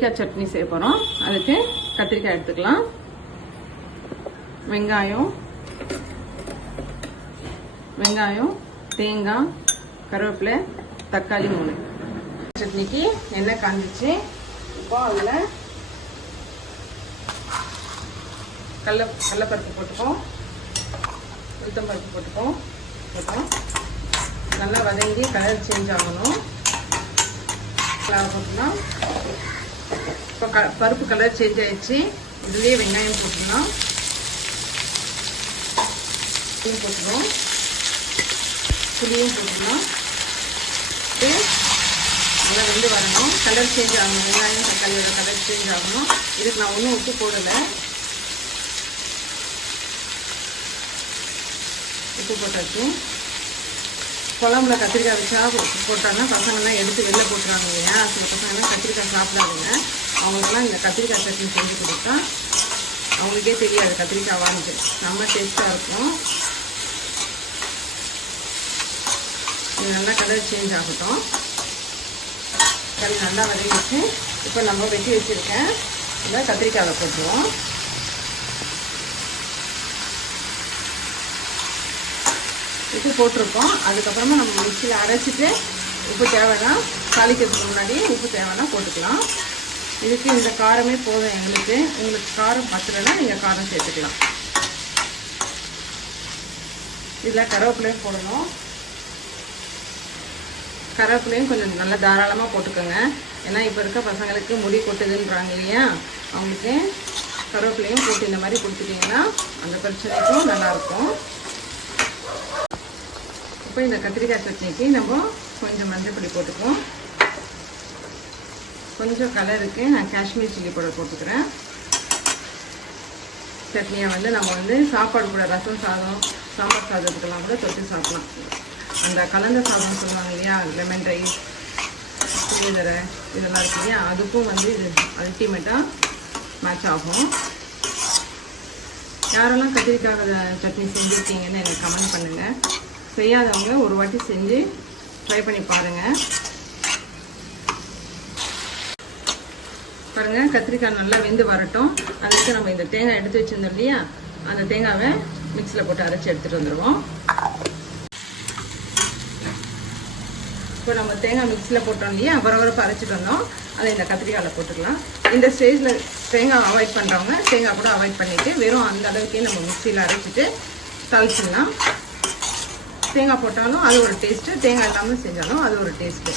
கத்திரிக்காய் சட்னி செய்ய போகிறோம். அதுக்கு கத்திரிக்காய் எடுத்துக்கலாம். வெங்காயம், தேங்காய், கருவேப்பிலை, தக்காளி 3. சட்னிக்கு எண்ணெய் காஞ்சிச்சு. இப்போ அதில் கடலைப்பருப்பு போட்டுப்போம், உளுத்தம்பருப்பு போட்டுப்போம். நல்லா வதங்கி கலர் சேஞ்ச் ஆகணும். போட்டுக்கலாம். இப்போ பருப்பு கலர் சேஞ்ச் ஆயிடுச்சு. இதுலேயே வெங்காயம் போட்டுக்கலாம். போட்டுக்கிறோம், புளியும் போட்டுக்கலாம். நல்லா வெந்து வரணும். கலர் சேஞ்ச் ஆகணும். வெங்காயம் தக்காளியோட கலர் சேஞ்ச் ஆகணும். இதுக்கு நான் ஒன்றும் உப்பு போடலை. உப்பு போட்டாச்சு. குழம்புல கத்திரிக்காய் வச்சா போட்டாங்கன்னா பசங்கள்லாம் எடுத்து வெளில போட்டுறாங்க இல்லையா. சில பசங்கள்லாம் கத்திரிக்காய் சாப்பிடாதுங்க. அவங்களுக்குலாம் இந்த கத்திரிக்காய் சட்னி செஞ்சு கொடுத்தா அவங்களுக்கே தெரியாது கத்திரிக்காய் வாங்கிட்டு. ரொம்ப டேஸ்ட்டாக இருக்கும். இது நல்லா கலர் சேஞ்ச் ஆகட்டும். கறி நல்லா வதங்கிச்சு. இப்போ நம்ம வெட்டி வச்சுருக்கேன் இந்த கத்திரிக்காயை போட்டுருவோம். உப்பு போட்டிருக்கோம். அதுக்கப்புறமா நம்ம மிக்சியில் அரைச்சிட்டு உப்பு தேவைன்னா தாளிக்கிறதுக்கு முன்னாடி உப்பு தேவைன்னா போட்டுக்கலாம். இதுக்கு இந்த காரமே போதும் எங்களுக்கு. உங்களுக்கு காரம் பத்தலைன்னா நீங்கள் காரம் சேர்த்துக்கலாம். இதில் கருவேப்பிலையும் போடணும். கருவேப்பிலையும் கொஞ்சம் நல்லா தாராளமாக போட்டுக்கோங்க. ஏன்னா இப்போ இருக்க பசங்களுக்கு முடி கொட்டுதுன்றாங்க இல்லையா. அவங்களுக்கு கருவேப்பிலையும் போட்டு இந்த மாதிரி கொடுத்துட்டிங்கன்னா அந்த பிரச்சனைக்கும் நல்லாயிருக்கும். இப்போ இந்த கத்திரிக்காய் சட்னிக்கு நம்ம கொஞ்சம் மஞ்சள் பொடி போட்டுக்குவோம். கொஞ்சம் கலருக்கு நான் காஷ்மீர் சில்லி பவுடர் போட்டுக்கிறேன். சட்னியை நம்ம சாப்பாடு கூட ரசம் சாதம், சாம்பார் சாதத்துக்கெல்லாம் கூட தொட்டு சாப்பிடலாம். அந்த கலந்த சாதம் சொல்லுவாங்க இல்லையா, லெமன் ரைஸ், புளியோதரை இதெல்லாம் இருக்கு இல்லையா, அதுக்கும் இது அல்டிமேட்டாக மேட்ச் ஆகும். யாரெல்லாம் கத்திரிக்காய் சட்னி செஞ்சுருக்கீங்கன்னு எனக்கு கமெண்ட் பண்ணுங்கள். செய்யாதவங்க ஒரு வாட்டி செஞ்சு ட்ரை பண்ணி பாருங்கள். பாருங்கள், கத்திரிக்காய் நல்லா வெந்து வரட்டும். அதுக்கு நம்ம இந்த தேங்காய் எடுத்து வச்சுருந்தோம் இல்லையா, அந்த தேங்காவை மிக்சியில் போட்டு அரைச்சி எடுத்துகிட்டு வந்துடுவோம். இப்போ நம்ம தேங்காய் மிக்சியில் போட்டோம் இல்லையா, வரவரப்பு அரைச்சிட்டு வந்தோம். அதை இந்த கத்திரிக்காயில் போட்டுக்கலாம். இந்த ஸ்டேஜில் தேங்காய் அவாய்ட் பண்ணுறவங்க தேங்காய் கூட அவாய்ட் பண்ணிவிட்டு வெறும் அந்த அளவுக்கே நம்ம மிக்சியில் அரைச்சிட்டு தாளிச்சிடலாம். தேங்காய் போட்டாலும் அது ஒரு டேஸ்ட்டு, தேங்காய் இல்லாமல் செஞ்சாலும் அது ஒரு டேஸ்ட்டு.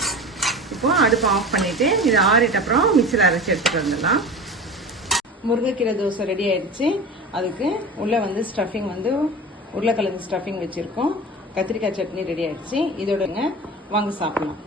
இப்போது அடுப்பை ஆஃப் பண்ணிவிட்டு இதை ஆறிட்ட அப்புறம் மிக்சியில் அரைச்சி எடுத்துகிட்டு வந்துடலாம். முருங்கைக்கீரை தோசை ரெடி ஆகிடுச்சு. அதுக்கு உள்ளே ஸ்டஃபிங் உருளைக்கிழங்கு ஸ்டஃபிங் வச்சுருக்கோம். கத்திரிக்காய் சட்னி ரெடி ஆகிடுச்சு. இதோடங்க வாங்க சாப்பிடலாம்.